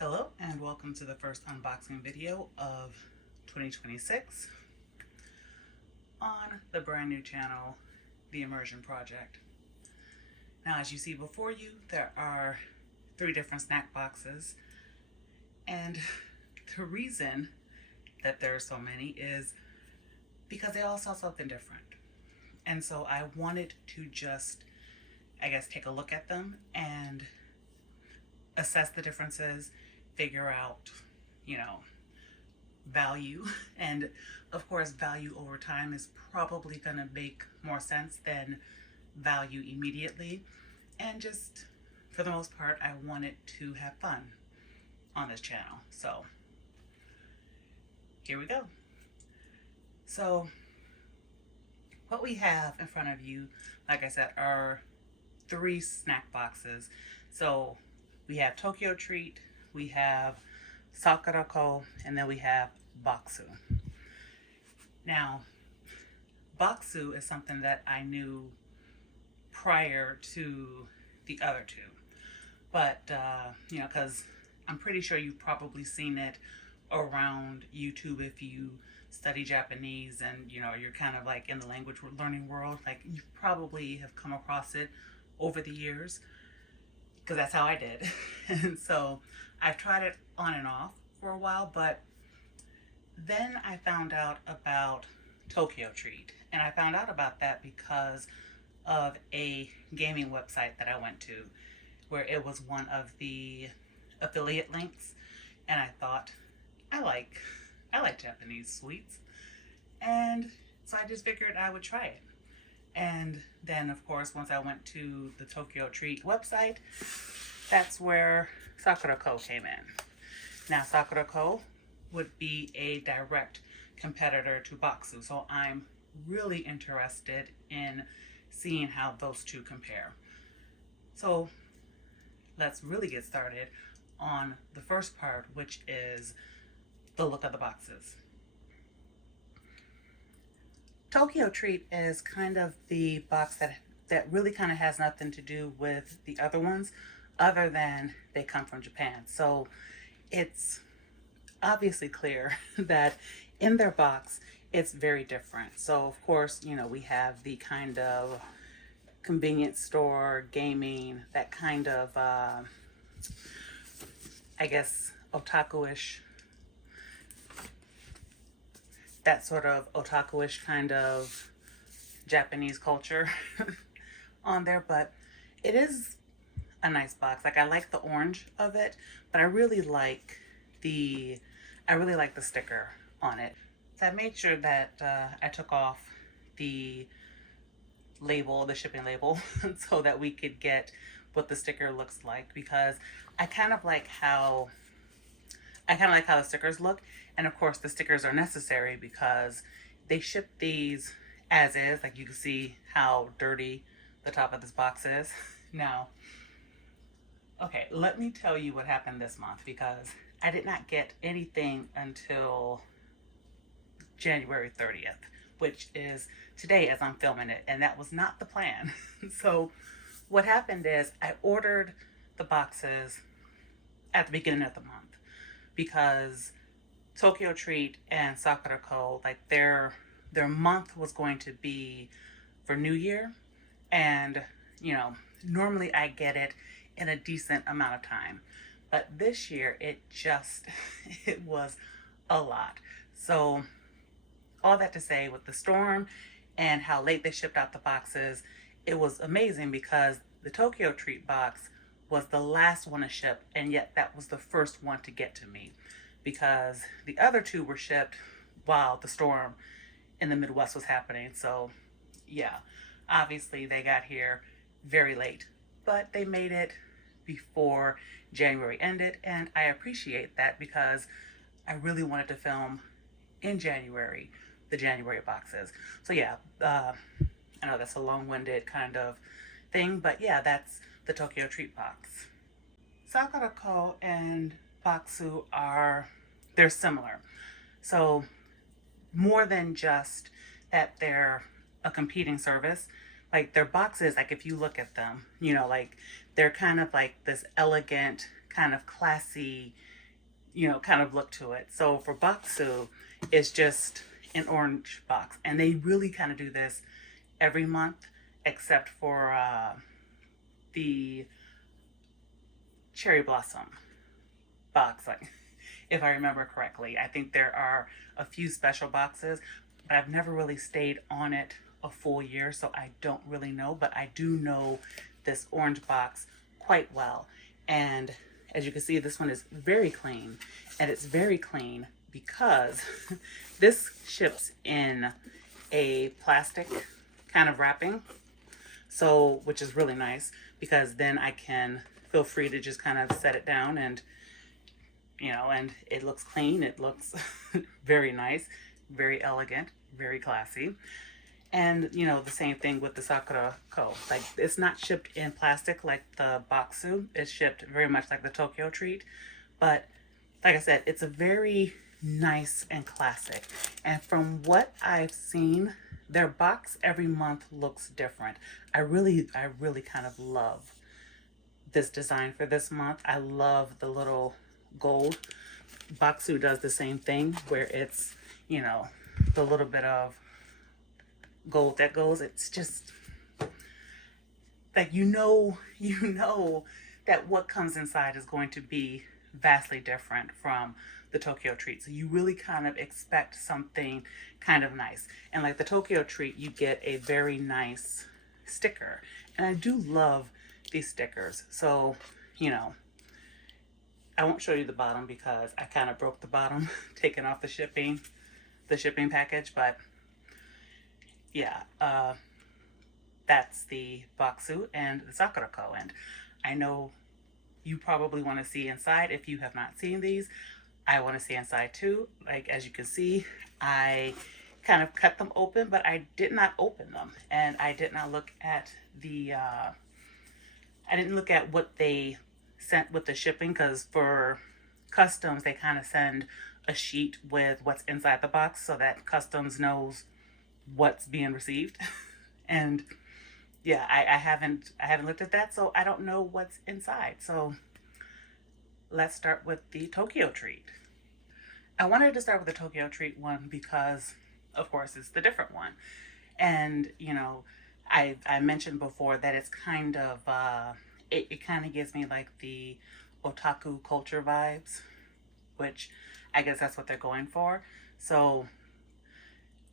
Hello and welcome to the first unboxing video of 2026 on the brand new channel, The Immersion Project. Now, as you see before you, there are 3 different snack boxes, and the reason that there are so many is because they all sell something different. And so I wanted to just, take a look at them and assess the differences, figure out, value. And of course, value over time is probably going to make more sense than value immediately. And just for the most part, I wanted to have fun on this channel. So here we go. So what we have in front of you, like I said, are 3 snack boxes. So we have Tokyo Treat, we have Sakurako, and then we have Bokksu. Now, Bokksu is something that I knew prior to the other 2. But, because I'm pretty sure you've probably seen it around YouTube if you study Japanese and, you're kind of like in the language learning world. Like, you probably have come across it over the years, because that's how I did. And so I've tried it on and off for a while, but then I found out about Tokyo Treat. And I found out about that because of a gaming website that I went to, where it was one of the affiliate links. And I thought, I like Japanese sweets. And so I just figured I would try it. And then, of course, once I went to the Tokyo Treat website, that's where Sakurako came in. Now, Sakurako would be a direct competitor to Bokksu, so I'm really interested in seeing how those 2 compare. So let's really get started on the first part, which is the look of the boxes. Tokyo Treat is kind of the box that really kind of has nothing to do with the other ones, other than they come from Japan. So it's obviously clear that in their box, it's very different. So of course, we have the kind of convenience store, gaming, that kind of, otaku-ish, that sort of otaku-ish kind of Japanese culture on there, but it is a nice box. Like, I like the orange of it, but I really like the sticker on it. So I made sure that I took off the label, the shipping label, so that we could get what the sticker looks like, because I kind of like how the stickers look. And of course, the stickers are necessary because they ship these as is. Like, you can see how dirty the top of this box is. Now, okay, let me tell you what happened this month, because I did not get anything until January 30th, which is today as I'm filming it, and that was not the plan. So what happened is I ordered the boxes at the beginning of the month, because Tokyo Treat and Sakurako, like, their month was going to be for New Year, and normally I get it in a decent amount of time, but this year it was a lot. So all that to say, with the storm and how late they shipped out the boxes, it was amazing because the Tokyo Treat box was the last one to ship, and yet that was the first one to get to me, because the other 2 were shipped while the storm in the Midwest was happening. So yeah, obviously they got here very late, but they made it before January ended, and I appreciate that, because I really wanted to film in January the January boxes. So yeah, I know that's a long-winded kind of thing, but yeah, that's the Tokyo Treat box. Sakurako and Bokksu they're similar. So more than just that they're a competing service, like their boxes, like if you look at them, you know, like they're kind of like this elegant, kind of classy, you know, kind of look to it. So for Baksu, it's just an orange box. And they really kind of do this every month, except for the cherry blossom box, like if I remember correctly. I think there are a few special boxes, but I've never really stayed on it a full year, so I don't really know. But I do know this orange box quite well. And as you can see, this one is very clean. And it's very clean because this ships in a plastic kind of wrapping. So, which is really nice because then I can feel free to just kind of set it down and, you know, and it looks clean. It looks very nice, very elegant, very classy. And, you know, the same thing with the Sakura Co. Like, it's not shipped in plastic like the Baksu. It's shipped very much like the Tokyo Treat. But, like I said, it's a very nice and classic. And from what I've seen, their box every month looks different. I really kind of love this design for this month. I love the little gold. Baksu does the same thing where it's, you know, the little bit of gold that goes. It's just like, you know that what comes inside is going to be vastly different from the Tokyo Treat. So you really kind of expect something kind of nice. And like the Tokyo Treat, you get a very nice sticker. And I do love these stickers. So, you know, I won't show you the bottom because I kind of broke the bottom taking off the shipping package, but yeah, that's the Baksu and the Sakura Co. And I know you probably want to see inside. If you have not seen these, I want to see inside too. Like, as you can see, I kind of cut them open, but I did not open them. And I did not look at the, I didn't look at what they sent with the shipping, because for customs, they kind of send a sheet with what's inside the box so that customs knows what's being received. And yeah, I haven't looked at that, so I don't know what's inside. So let's start with the Tokyo Treat. I wanted to start with the Tokyo Treat one because, of course, it's the different one. And, you know, I mentioned before that it's kind of, it kind of gives me like the otaku culture vibes, which I guess that's what they're going for. So,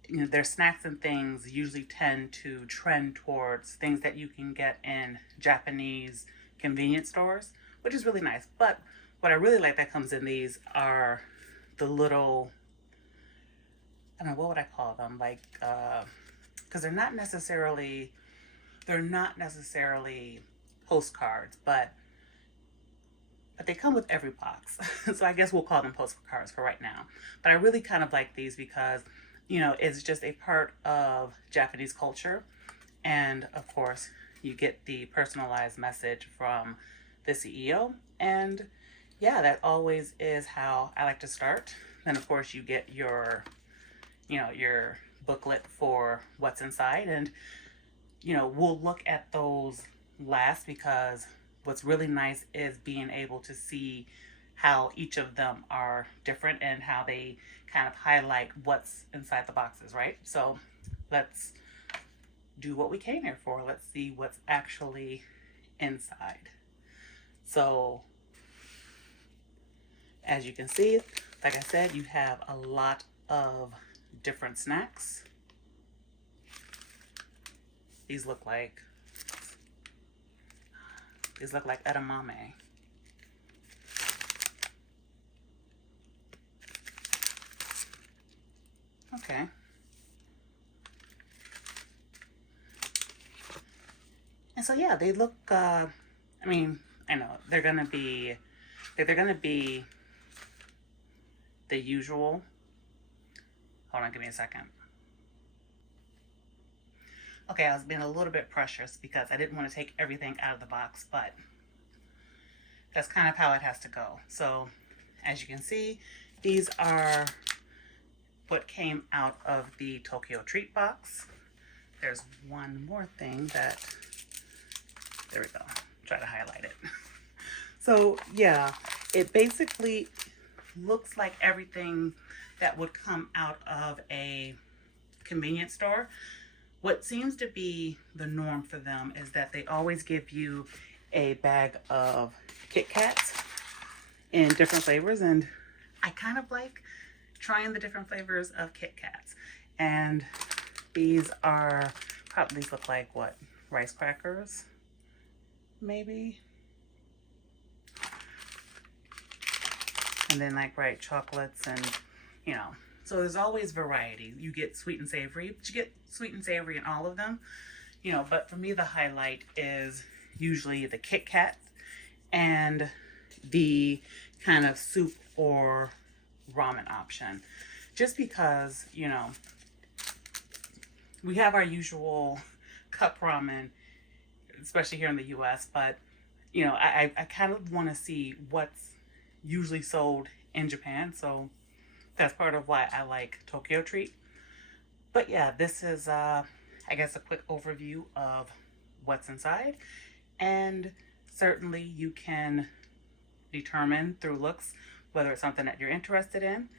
you know, their snacks and things usually tend to trend towards things that you can get in Japanese convenience stores, which is really nice. But what I really like that comes in these are the little, I don't know, what would I call them? Like, because they're not necessarily postcards, but they come with every box. So I guess we'll call them postcards for right now. But I really kind of like these because, you know, it's just a part of Japanese culture. And of course, you get the personalized message from the CEO. And yeah, that always is how I like to start. Then of course you get your, you know, your booklet for what's inside. And, you know, we'll look at those last because what's really nice is being able to see how each of them are different and how they kind of highlight what's inside the boxes, right? So let's do what we came here for. Let's see what's actually inside. So as you can see, like I said, you have a lot of different snacks. These look like edamame. Okay. And so yeah, they look, I mean, I know they're gonna be the usual. Hold on, give me a second. Okay, I was being a little bit precious because I didn't want to take everything out of the box, but that's kind of how it has to go. So as you can see, these are what came out of the Tokyo Treat box. there's one more thing that, there we go, try to highlight it. So yeah, it basically looks like everything that would come out of a convenience store. What seems to be the norm for them is that they always give you a bag of Kit Kats in different flavors, and I kind of like trying the different flavors of Kit Kats. And these are, probably these look like what, rice crackers, maybe? And then like white chocolates and, you know, so there's always variety. You get sweet and savory, but you get sweet and savory in all of them, you know, but for me, the highlight is usually the Kit Kat and the kind of soup or ramen option. Just because, you know, we have our usual cup ramen, especially here in the US, but, you know, I kind of want to see what's usually sold in Japan. So that's part of why I like Tokyo Treat. But yeah, this is, I guess, a quick overview of what's inside. And certainly you can determine through looks whether it's something that you're interested in.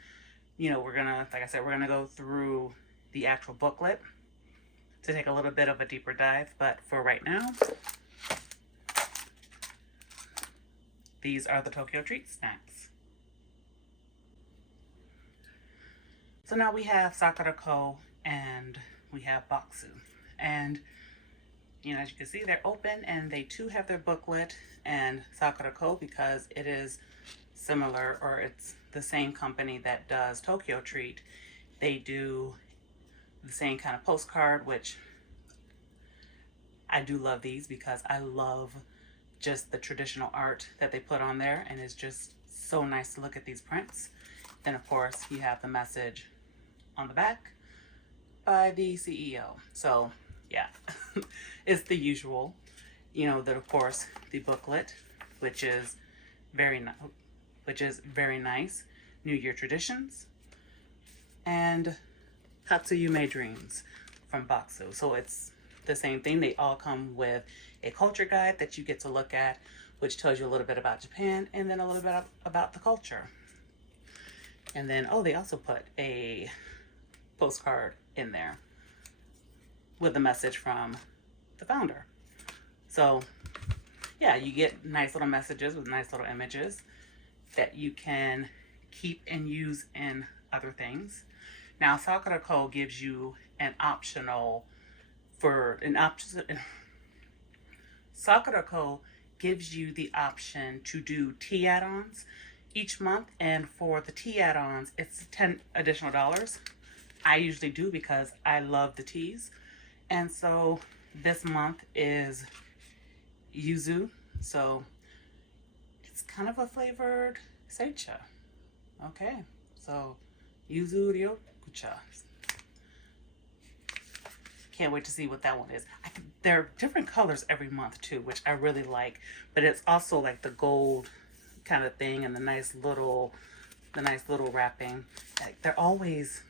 You know, we're gonna, like I said, we're gonna go through the actual booklet to take a little bit of a deeper dive. But for right now, these are the Tokyo Treat snacks. So now we have Sakura Co. and we have Bokksu. And, you know, as you can see, they're open and they too have their booklet. And Sakura Co., because it is similar, or it's the same company that does Tokyo Treat, they do the same kind of postcard, which I do love these because I love just the traditional art that they put on there, and it's just so nice to look at these prints. Then of course you have the message on the back by the CEO. So yeah, it's the usual, you know, that of course the booklet, which is very nice, New Year traditions, and Hatsuyume Dreams from Bokksu. So it's the same thing. They all come with a culture guide that you get to look at, which tells you a little bit about Japan and then a little bit about the culture. And then, oh, they also put a postcard in there with a message from the founder. So yeah, you get nice little messages with nice little images that you can keep and use in other things. Now, Sakura Co. gives you an optional Sakura Co. gives you the option to do tea add-ons each month, and for the tea add-ons, it's $10 additional. I usually do because I love the teas, and so this month is yuzu, so it's kind of a flavored seicha. Okay, so yuzu ryokucha. Can't wait to see what that one is. There are different colors every month too, which I really like, but it's also like the gold kind of thing and the nice little wrapping. Like they're always,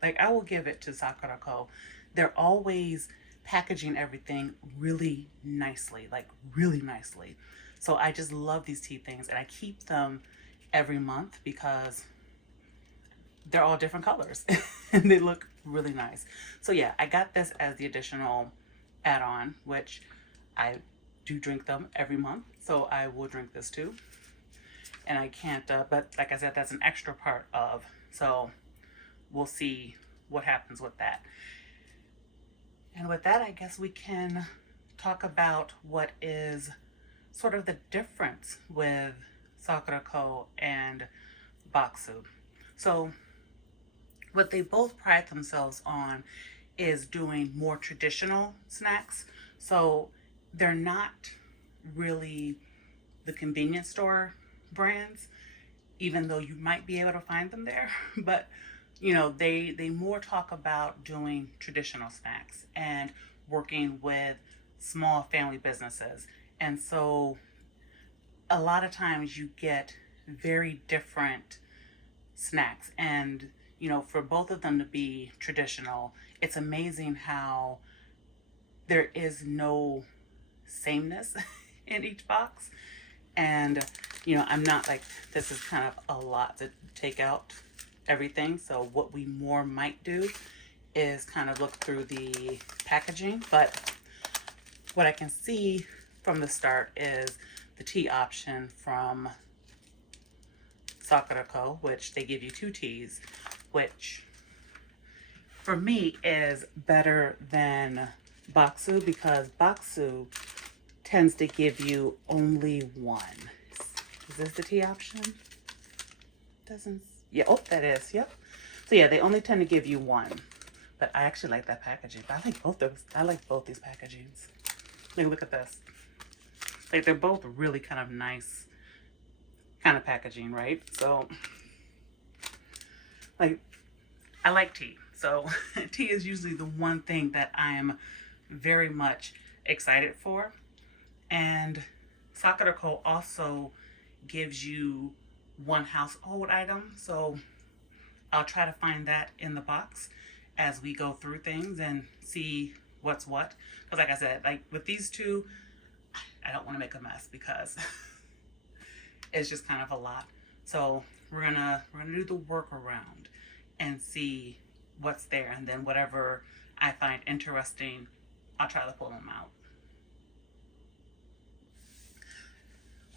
like, I will give it to Sakura Co. They're always packaging everything really nicely, like really nicely. So I just love these tea things, and I keep them every month because they're all different colors and they look really nice. So yeah, I got this as the additional add-on, which I do drink them every month, so I will drink this too. And I can't, but like I said, that's an extra part of, so we'll see what happens with that. And with that, I guess we can talk about what is sort of the difference with Sakura Co. and Bokksu. So what they both pride themselves on is doing more traditional snacks. So they're not really the convenience store brands, even though you might be able to find them there. But, you know, they more talk about doing traditional snacks and working with small family businesses. And so a lot of times you get very different snacks, and you know, for both of them to be traditional, it's amazing how there is no sameness in each box. And, I'm not like, this is kind of a lot to take out everything. So what we more might do is kind of look through the packaging. But what I can see from the start is the tea option from Sakura Co., which they give you 2 teas, which for me is better than Baksu, because Baksu tends to give you only 1. Is this the tea option? Doesn't, yeah, oh, that is, yep. So yeah, they only tend to give you 1. But I actually like that packaging. But I like both those. I like both these packagings. Like, look at this. Like, they're both really kind of nice kind of packaging, right? So, like, I like tea. So, tea is usually the one thing that I am very much excited for. And Sakura Co. also gives you 1 household item. So, I'll try to find that in the box as we go through things and see what's what. Because like I said, like with these 2, I don't want to make a mess because it's just kind of a lot. So we're gonna do the workaround and see what's there, and then whatever I find interesting, I'll try to pull them out.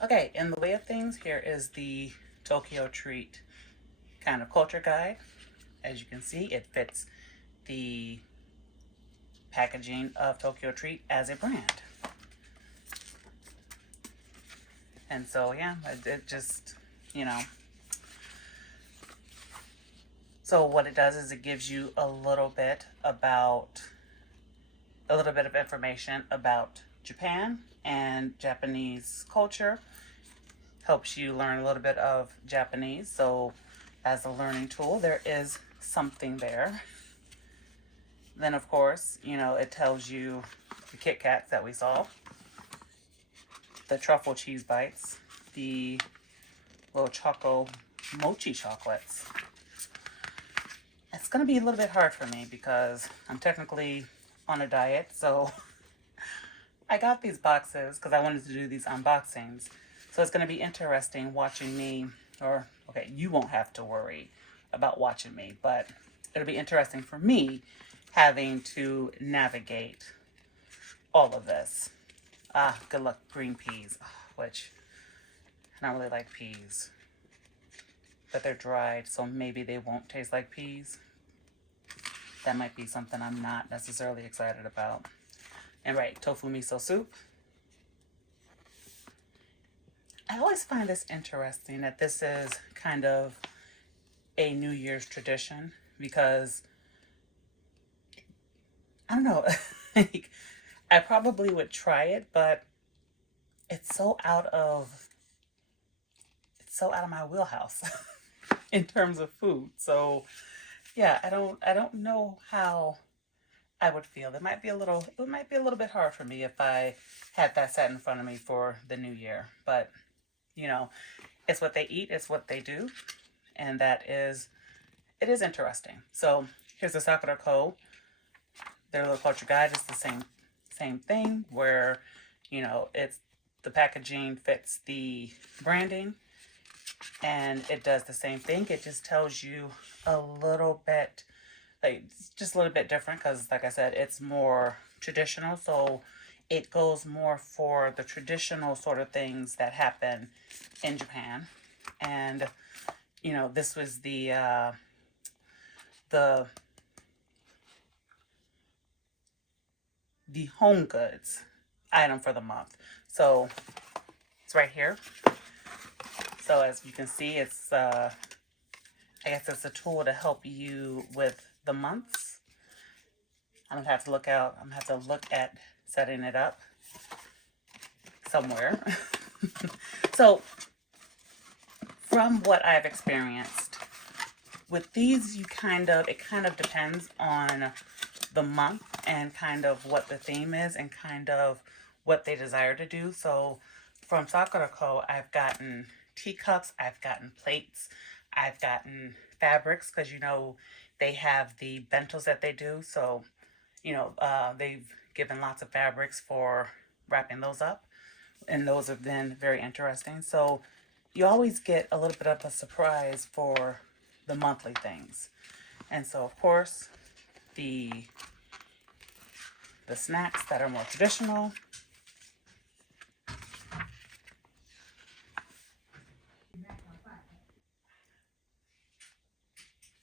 Okay, in the way of things, here is the Tokyo Treat kind of culture guide. As you can see, it fits the packaging of Tokyo Treat as a brand. And so, yeah, it just, So what it does is it gives you a little bit of information about Japan and Japanese culture. Helps you learn a little bit of Japanese. So as a learning tool, there is something there. Then, of course, it tells you the Kit Kats that we saw, the truffle cheese bites, the little choco mochi chocolates. It's going to be a little bit hard for me because I'm technically on a diet. So I got these boxes because I wanted to do these unboxings. So it's going to be interesting watching me, or, okay, you won't have to worry about watching me, but it'll be interesting for me having to navigate all of this. Good luck, green peas, which I don't really like peas, but they're dried, so maybe they won't taste like peas. That might be something I'm not necessarily excited about. And right, tofu miso soup. I always find this interesting that this is kind of a New Year's tradition, because I don't know, like, I probably would try it, but it's so out of my wheelhouse in terms of food. So yeah, I don't know how I would feel. It might be a little bit hard for me if I had that sat in front of me for the new year. But it's what they eat, it's what they do, and it is interesting. So here's the Sakura Co. Their little culture guide is the same thing, where it's the packaging fits the branding, and it does the same thing. It just tells you a little bit, like, just a little bit different, because like I said, it's more traditional. So it goes more for the traditional sort of things that happen in Japan. And this was the home goods item for the month. So it's right here. So as you can see, it's I guess it's a tool to help you with the months. I'm gonna have to look at setting it up somewhere. So from what I've experienced with these, it kind of depends on the month and kind of what the theme is and kind of what they desire to do. So from Sakura Co., I've gotten teacups, I've gotten plates, I've gotten fabrics, because they have the bentos that they do. So they've given lots of fabrics for wrapping those up, and those have been very interesting. So you always get a little bit of a surprise for the monthly things. And so of course the snacks that are more traditional.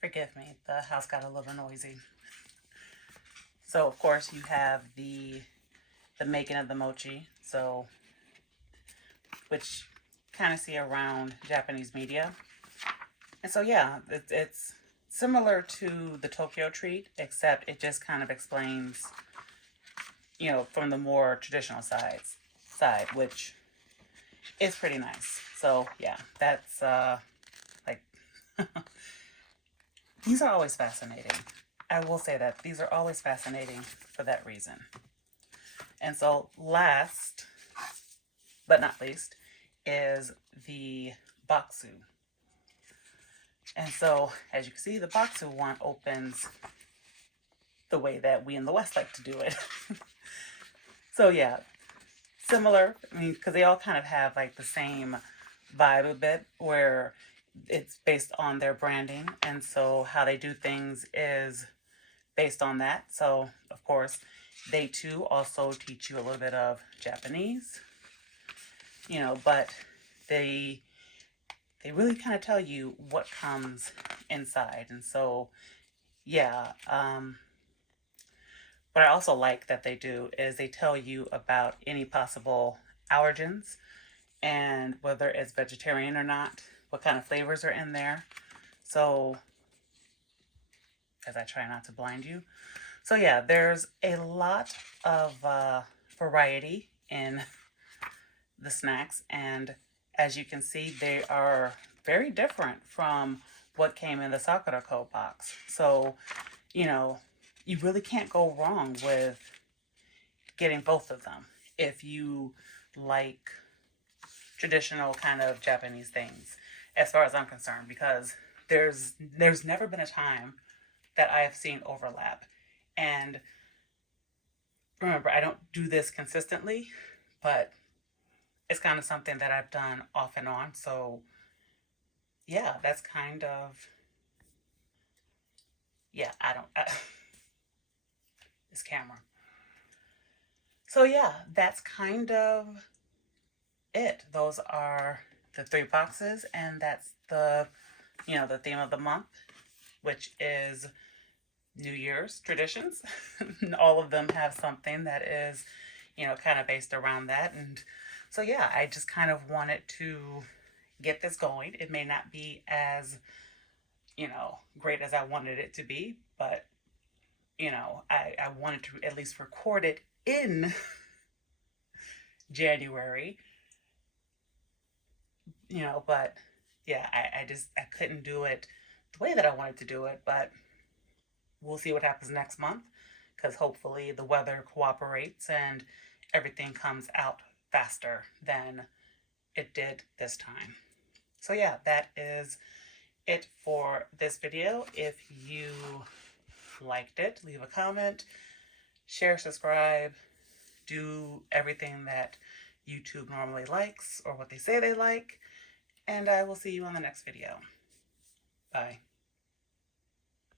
Forgive me, the house got a little noisy. So of course you have the making of the mochi, so which kind of see around Japanese media. And so yeah, it's similar to the Tokyo treat, except it just kind of explains, you know, from the more traditional side, which is pretty nice. So yeah, that's like these are always fascinating. I will say that these are always fascinating for that reason. And so last but not least is the Baksu. And so as you can see, the Baksu one opens the way that we in the West like to do it. So yeah, similar, I mean, because they all kind of have like the same vibe a bit, where it's based on their branding, and so how they do things is based on that. So of course they too also teach you a little bit of Japanese, you know, but they really kind of tell you what comes inside. And so yeah, what I also like that they do is they tell you about any possible allergens and whether it's vegetarian or not, what kind of flavors are in there. So as I try not to blind you. So yeah, there's a lot of variety in the snacks, and as you can see, they are very different from what came in the Sakura Co box. So, you know, you really can't go wrong with getting both of them if you like traditional kind of Japanese things, as far as I'm concerned, because there's never been a time that I have seen overlap. And remember, I don't do this consistently, but it's kind of something that I've done off and on. So yeah, that's kind of, yeah, this camera. So yeah, that's kind of it. Those are the 3 boxes, and that's the, you know, the theme of the month, which is New Year's traditions. All of them have something that is, you know, kind of based around that. And so yeah, I just kind of wanted to get this going. It may not be as, you know, great as I wanted it to be, but you know, I wanted to at least record it in January, you know, but yeah, I couldn't do it the way that I wanted to do it, but we'll see what happens next month, because hopefully the weather cooperates and everything comes out faster than it did this time. So yeah, that is it for this video. If you liked it, leave a comment, share, subscribe, do everything that YouTube normally likes, or what they say they like, and I will see you on the next video. Bye.